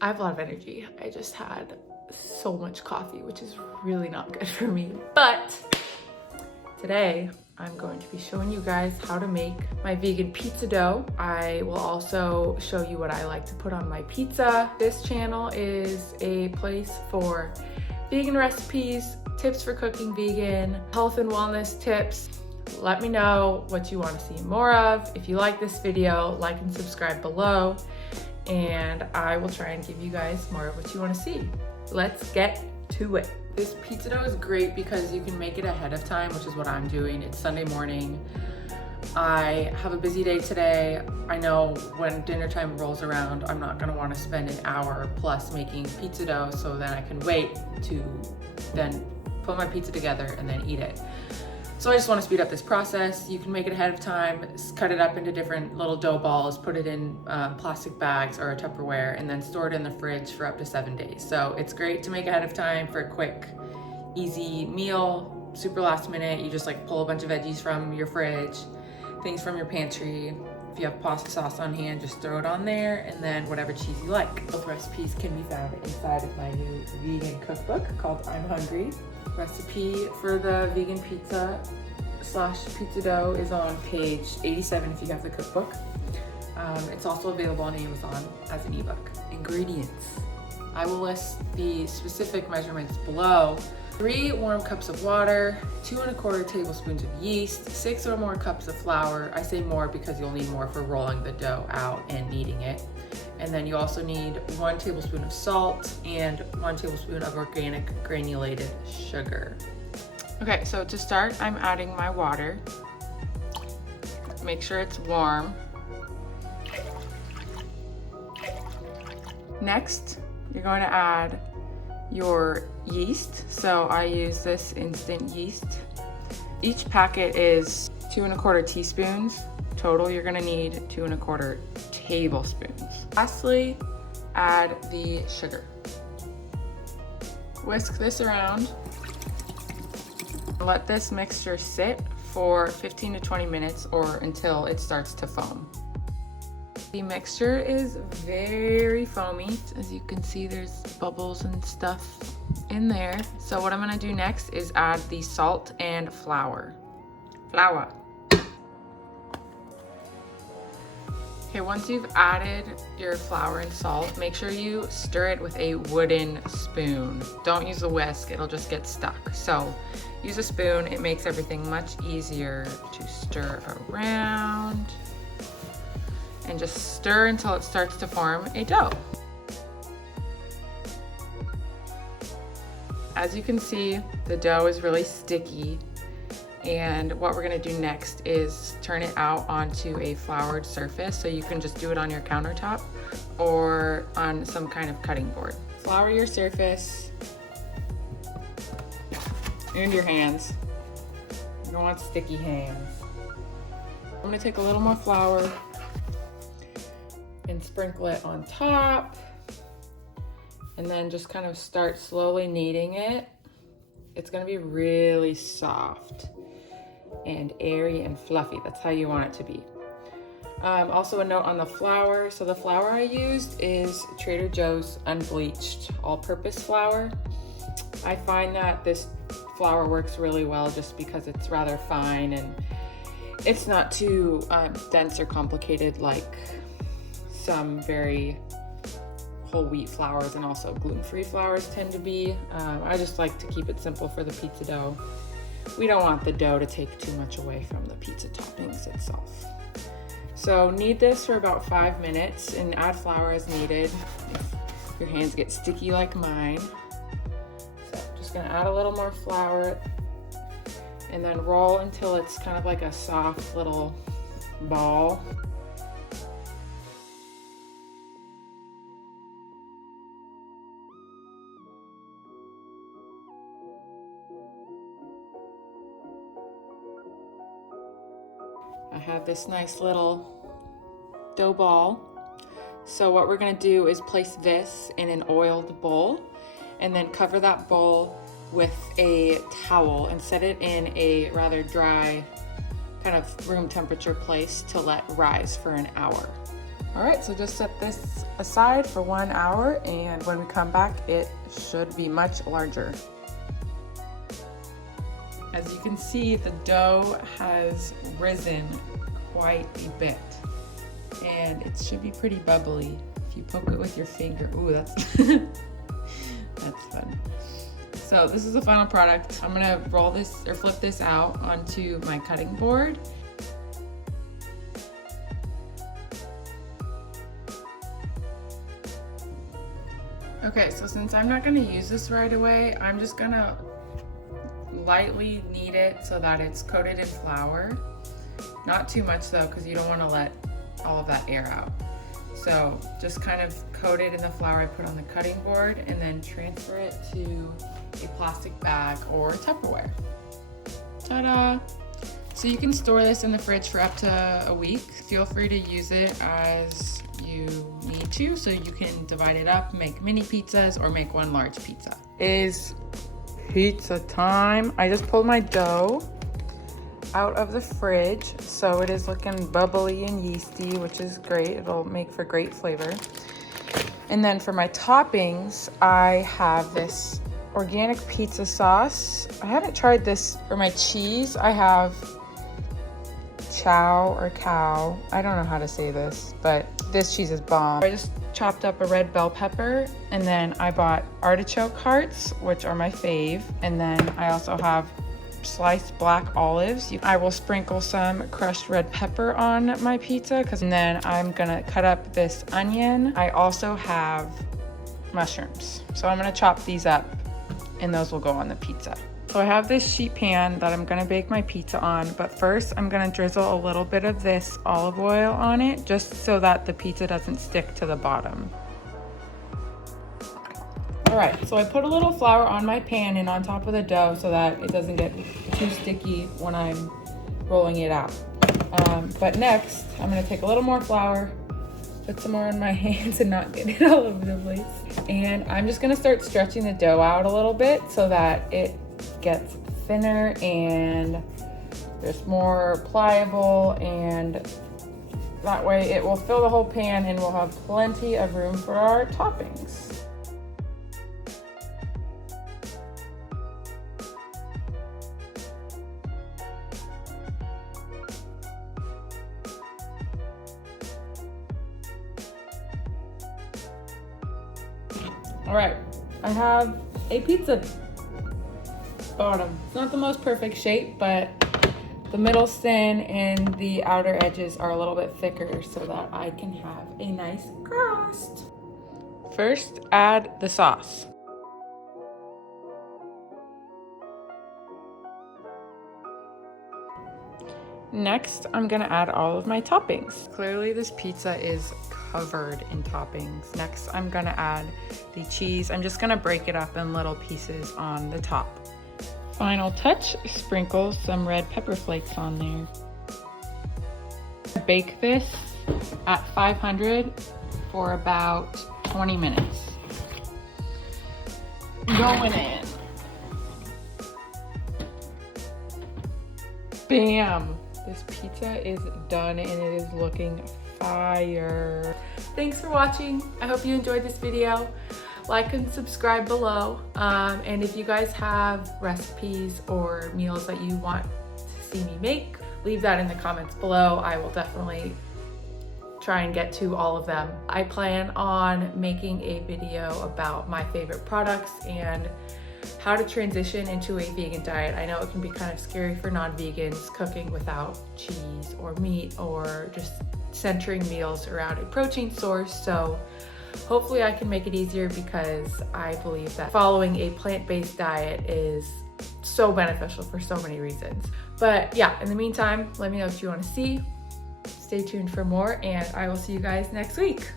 I have a lot of energy. I just had so much coffee, which is really not good for me. But today, I'm going to be showing you guys how to make my vegan pizza dough. I will also show you what I like to put on my pizza. This channel is a place for vegan recipes, tips for cooking vegan, health and wellness tips. Let me know what you want to see more of. If you like this video, like and subscribe below, and I will try and give you guys more of what you want to see. Let's get to it. This pizza dough is great because you can make it ahead of time, which is what I'm doing. It's Sunday morning. I have a busy day today. I know when dinner time rolls around, I'm not gonna wanna spend an hour plus making pizza dough, so then I can wait to then put my pizza together and then eat it. So I just wanna speed up this process. You can make it ahead of time, cut it up into different little dough balls, put it in plastic bags or a Tupperware, and then store it in the fridge for up to 7 days. So it's great to make ahead of time for a quick, easy meal, super last minute. You just like pull a bunch of veggies from your fridge, things from your pantry. If you have pasta sauce on hand, just throw it on there, and then whatever cheese you like. Both recipes can be found inside of my new vegan cookbook called I'm Hungry. Recipe for the vegan pizza / pizza dough is on page 87 if you have the cookbook. It's also available on Amazon as an ebook. Ingredients. I will list the specific measurements below. 3 warm cups of water, 2 1/4 tablespoons of yeast, 6 or more cups of flour. I say more because you'll need more for rolling the dough out and kneading it. And then you also need 1 tablespoon of salt and 1 tablespoon of organic granulated sugar. Okay, so to start, I'm adding my water. Make sure it's warm. Next, you're going to add your yeast. So I use this instant yeast. Each packet is 2 1/4 teaspoons. Total, you're gonna need 2 1/4 tablespoons. Lastly, add the sugar. Whisk this around. Let this mixture sit for 15 to 20 minutes or until it starts to foam. The mixture is very foamy. As you can see, there's bubbles and stuff in there. So what I'm gonna do next is add the salt and flour. Okay, once you've added your flour and salt, make sure you stir it with a wooden spoon. Don't use a whisk, it'll just get stuck. So use a spoon, it makes everything much easier to stir around. And just stir until it starts to form a dough. As you can see, the dough is really sticky. And what we're gonna do next is turn it out onto a floured surface. So you can just do it on your countertop or on some kind of cutting board. Flour your surface and your hands. You don't want sticky hands. I'm gonna take a little more flour and sprinkle it on top. And then just kind of start slowly kneading it. It's gonna be really soft and airy and fluffy. That's how you want it to be. Also a note on the flour. So the flour I used is Trader Joe's unbleached all-purpose flour. I find that this flour works really well just because it's rather fine and it's not too dense or complicated like some very whole wheat flours and also gluten-free flours tend to be. I just like to keep it simple for the pizza dough. We don't want the dough to take too much away from the pizza toppings itself. So knead this for about 5 minutes and add flour as needed if your hands get sticky like mine. So just gonna add a little more flour and then roll until it's kind of like a soft little ball. I have this nice little dough ball. So what we're gonna do is place this in an oiled bowl and then cover that bowl with a towel and set it in a rather dry kind of room temperature place to let rise for an hour. All right, so just set this aside for 1 hour, and when we come back, it should be much larger. As you can see, the dough has risen quite a bit, and it should be pretty bubbly. If you poke it with your finger, ooh, that's that's fun. So this is the final product. I'm gonna roll this or flip this out onto my cutting board. Okay, so since I'm not gonna use this right away, I'm just gonna lightly knead it so that it's coated in flour. Not too much though, because you don't wanna let all of that air out. So just kind of coat it in the flour I put on the cutting board and then transfer it to a plastic bag or Tupperware. Ta-da! So you can store this in the fridge for up to a week. Feel free to use it as you need to, so you can divide it up, make mini pizzas, or make one large pizza. Is pizza time. I just pulled my dough out of the fridge, so it is looking bubbly and yeasty, which is great. It'll make for great flavor. And then for my toppings, I have this organic pizza sauce. I haven't tried this for my cheese. I have Chao or Cow. I don't know how to say this, but this cheese is bomb. I just chopped up a red bell pepper, and then I bought artichoke hearts, which are my fave. And then I also have sliced black olives. I will sprinkle some crushed red pepper on my pizza, and then I'm gonna cut up this onion. I also have mushrooms, so I'm gonna chop these up and those will go on the pizza. So I have this sheet pan that I'm gonna bake my pizza on, but first I'm gonna drizzle a little bit of this olive oil on it, just so that the pizza doesn't stick to the bottom. All right, so I put a little flour on my pan and on top of the dough so that it doesn't get too sticky when I'm rolling it out. But next, I'm gonna take a little more flour, put some more on my hands and not get it all over the place. And I'm just gonna start stretching the dough out a little bit so that it gets thinner and just more pliable, and that way it will fill the whole pan and we'll have plenty of room for our toppings. All right, I have a pizza bottom. It's not the most perfect shape, but the middle's thin and the outer edges are a little bit thicker so that I can have a nice crust. First, add the sauce. Next, I'm gonna add all of my toppings. Clearly this pizza is covered in toppings. Next, I'm gonna add the cheese. I'm just gonna break it up in little pieces on the top. Final touch, sprinkle some red pepper flakes on there. Bake this at 500 for about 20 minutes. Going in. Bam! This pizza is done and it is looking fire. Thanks for watching. I hope you enjoyed this video. Like and subscribe below. And if you guys have recipes or meals that you want to see me make, leave that in the comments below. I will definitely try and get to all of them. I plan on making a video about my favorite products and how to transition into a vegan diet. I know it can be kind of scary for non-vegans cooking without cheese or meat or just centering meals around a protein source. So hopefully I can make it easier, because I believe that following a plant-based diet is so beneficial for so many reasons. But yeah, in the meantime, let me know what you want to see. Stay tuned for more, and I will see you guys next week.